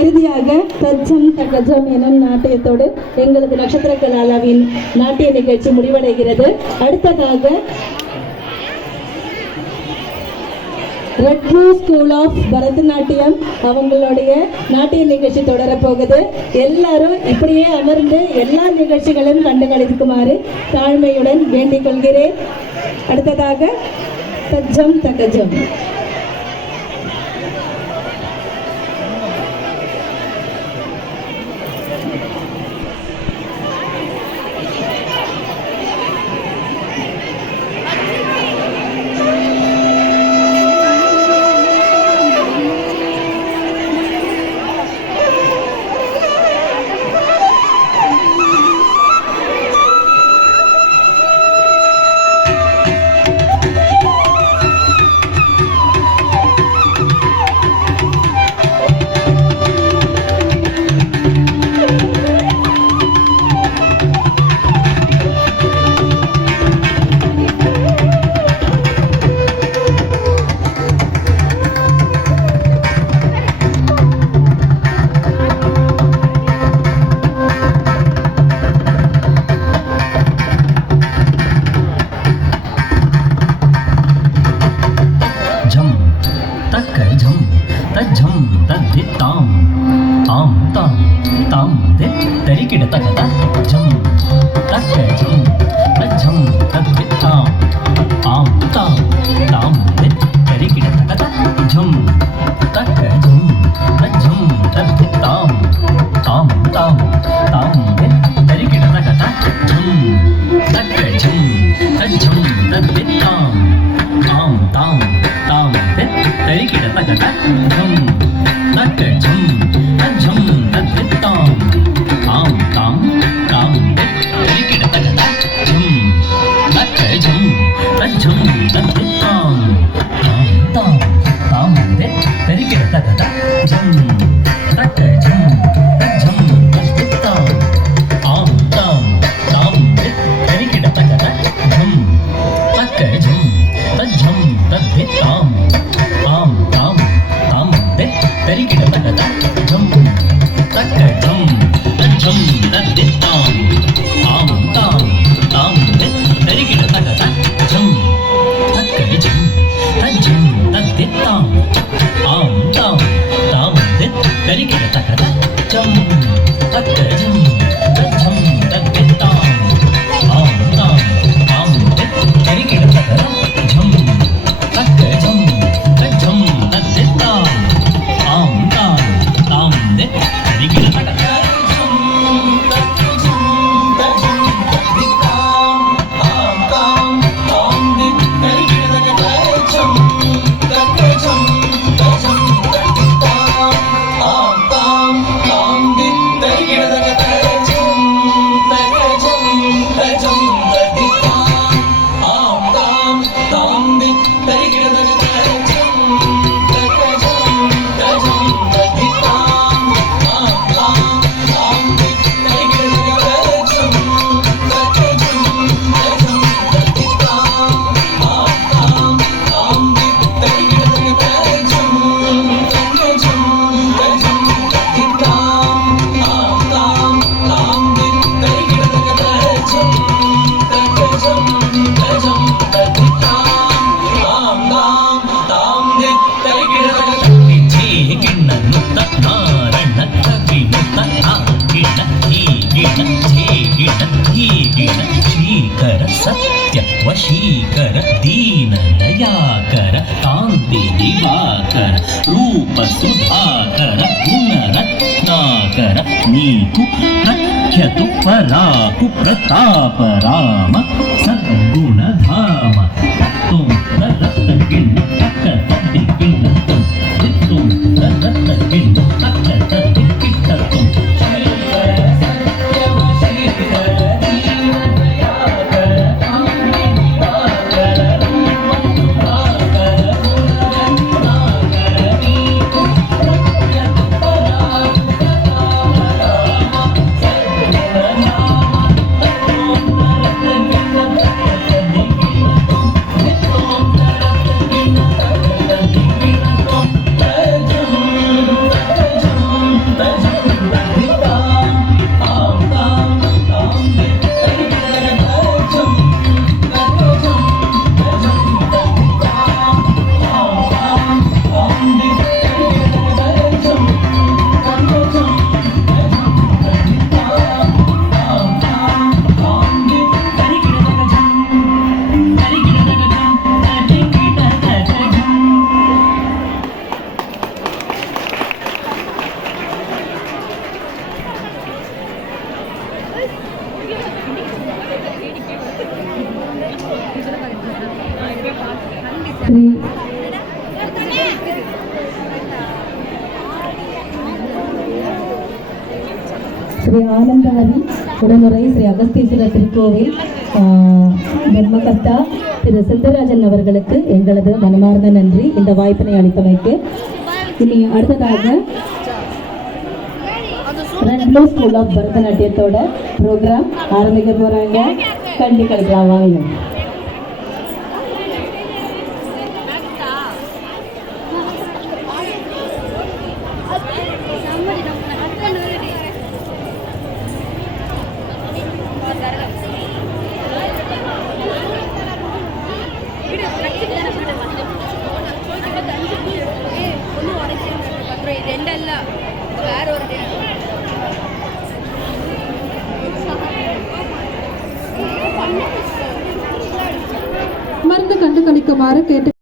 இறுதியாக தஜ்ஜம் தகஜம் எனும் நாட்டியத்தோடு எங்களது நட்சத்திர கலாவின் நாட்டிய நிகழ்ச்சி முடிவடைகிறது. அடுத்ததாக red rose school of Bharatanatyam அவங்களுடைய நாட்டிய நிகழ்ச்சி தொடரப்போகுது. எல்லாரும் இப்படியே அமர்ந்து எல்லா நிகழ்ச்சிகளையும் கண்டுகளிக்குமாறு தாழ்மையுடன் வேண்டிக் கொள்கிறேன். அடுத்ததாக தஜ்ஜம் தகஜம். वशीकर दीन दयाकर कांति दिवाकर रूप सुधाकर गुण रत्नाकर नीकु प्रख्यतु पराकु प्रताप राम सद्गुण धाम तुम रत्न किण्ड तक तद्धि किण्ड तुम तुम रत्न किण्ड तक तद्धि किण्ड तुम ஸ்ரீ ஆனந்தவரி உடனுரை ஸ்ரீ அகஸ்தீஸ்வரர் திருக்கோவில் தர்மகர்த்தா திரு சித்தராஜன் அவர்களுக்கு எங்களது மனமார்ந்த நன்றி இந்த வாய்ப்பினை அளித்தமைக்கு. இனி அடுத்ததாக ரெட் ப்ளூ ஸ்கூல் ஆஃப் பரதநாட்டியத்தோட ப்ரோக்ராம் ஆரம்பிக்க போகிறாங்க. கண்டிக்கலாம் வாங்க. அமர்ந்து கண்டு கழிக்குமாறு கேட்டு